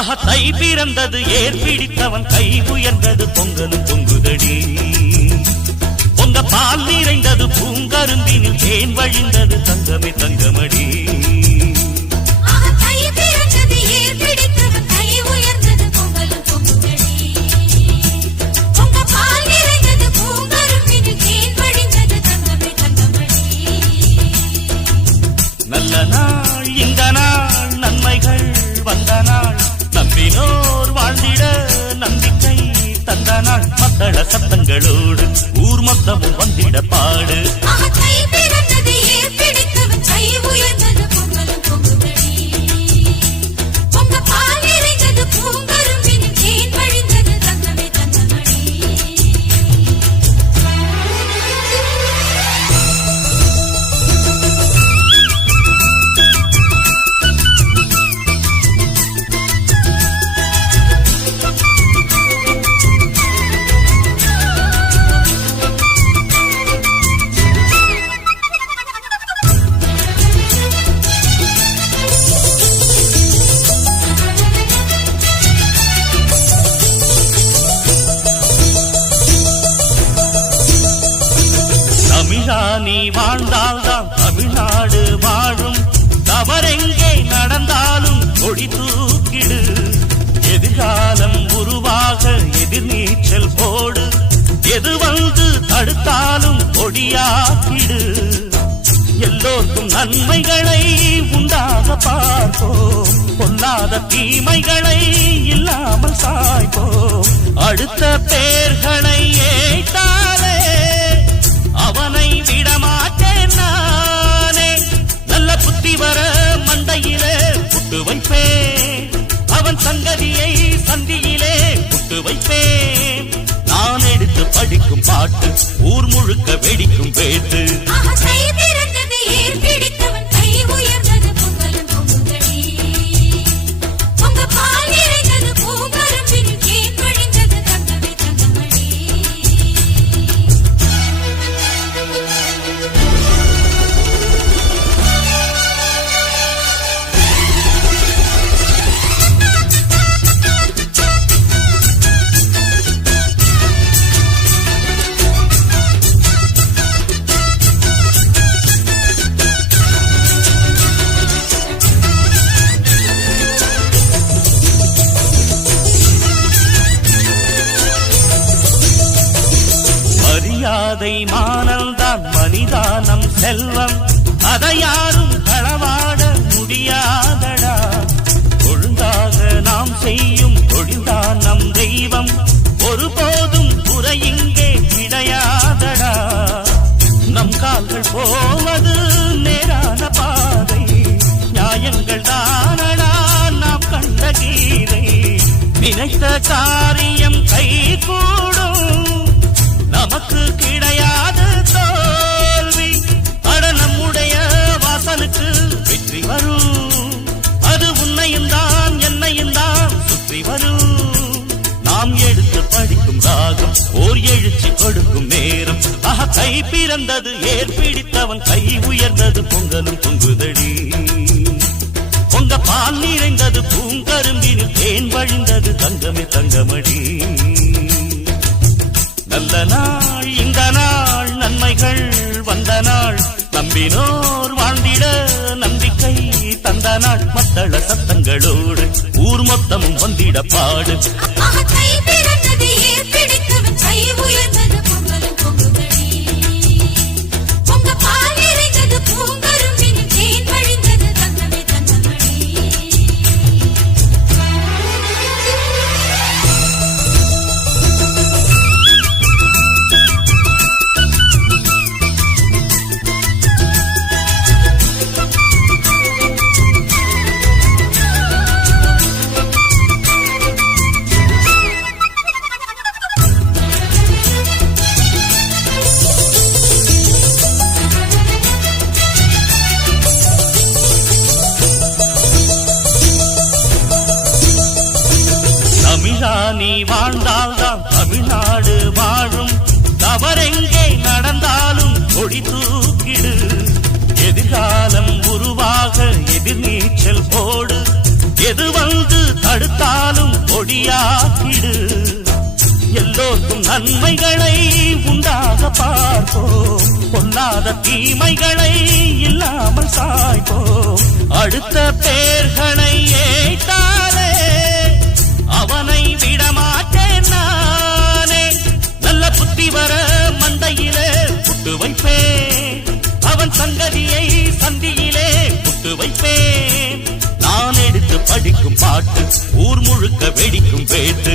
தை பிறந்தது ஏர் பிடித்தவன் கை உயர்ந்தது பொங்கலும் பொங்குதடி பொங்க பால் நிறைந்தது பூங்கரும்பினில் தேன் வழிந்தது தங்கமே தங்கமடி நல்ல நாள் இந்த நாள் நன்மைகள் வந்த நாள் நம்பினோர் வாழ்ந்திட நம்பிக்கை தந்த நாள் மத்தள சத்தங்களோடு ஊர் மொத்தமும் வந்திட பாடு நீ வாழ்ந்தால்தான் தமிழ்நாடு வாழும் தவறெங்கே நடந்தாலும் கொடி தூக்கிடு எதிர்காலம் உருவாக எதிர்நீச்சல் போடு எது வந்து தடுத்தாலும் கொடியாக்கிடு எல்லோருக்கும் நன்மைகளை உண்டாக பார்ப்போம் பொல்லாத தீமைகளை இல்லாமல் சாய்ப்போம் அடுத்த பேர்களை ஏற்றாலே அவனை விடமாட்டேன் நானே நல்ல புத்தி வர மண்டையிலே புட்டு வைப்பேன் அவன் சங்கதியை சந்தியிலே புட்டு வைப்பேன் நான் எடுத்து படிக்கும் பாட்டு ஊர் முழுக்க வெடிக்கும் வேட்டு மரியாதை மானம்தான் மனிதானம் செல்வம் அதை யாரும் களவாட முடியாதடா ஒழுங்காக நாம் செய்யும் தொழில்தான் நம் தெய்வம் ஒருபோதும் குறை இங்கே கிடையாதடா நம் கால்கள் போவது நேரான பாதை நியாயங்கள் தானடா நாம் கண்ட கீதை நினைத்த காரியம் கை கூடும் நமக்கு கிடையாது தோல்வி அட நம்முடைய வாசலுக்கு வெற்றி வரும் அது உன்னையும் தான் என்னையும் தான் சுற்றி வரும் நாம் எடுத்து படிக்கும் ராகம் ஓர் எழுச்சி கொடுக்கும் நேரம் கை பிறந்தது ஏர் பிடித்தவன் கை உயர்ந்தது பொங்கலும் பொங்குதடி பொங்க பால் நிறைந்தது பூங்கரும்பினில் தேன் வழிந்தது தங்கமே தங்கமடி நல்ல நாள் இந்த நாள் நன்மைகள் வந்த நாள் நம்பினோர் வாழ்ந்திட நம்பிக்கை தந்த நாள் மத்தள சத்தங்களோடு ஊர் மொத்தமும் வந்திட பாடு நீ வாழ்ந்தால்தான் தமிழ்நாடு வாழும் தவறெங்கே நடந்தாலும் கொடி தூக்கிடு எதிர்காலம் உருவாக எதிர்நீச்சல் போடு எது வந்து தடுத்தா பொய்யாக்கிடு எல்லோருக்கும் நன்மைகளை உண்டாக பார்ப்போம் பொல்லாத தீமைகளை இல்லாமல் சாய்ப்போம் அடுத்த பேர்களை ஏற்றாலே அவனை விடமாட்டேன் நானே நல்ல புத்தி வர மண்டையிலே புட்டு வைப்பேன் அவன் சங்கதியை சந்தியிலே புட்டு வைப்பேன் நான் எடுத்து படிக்கும் பாட்டு ஊர் முழுக்க வெடிக்கும் பேட்டு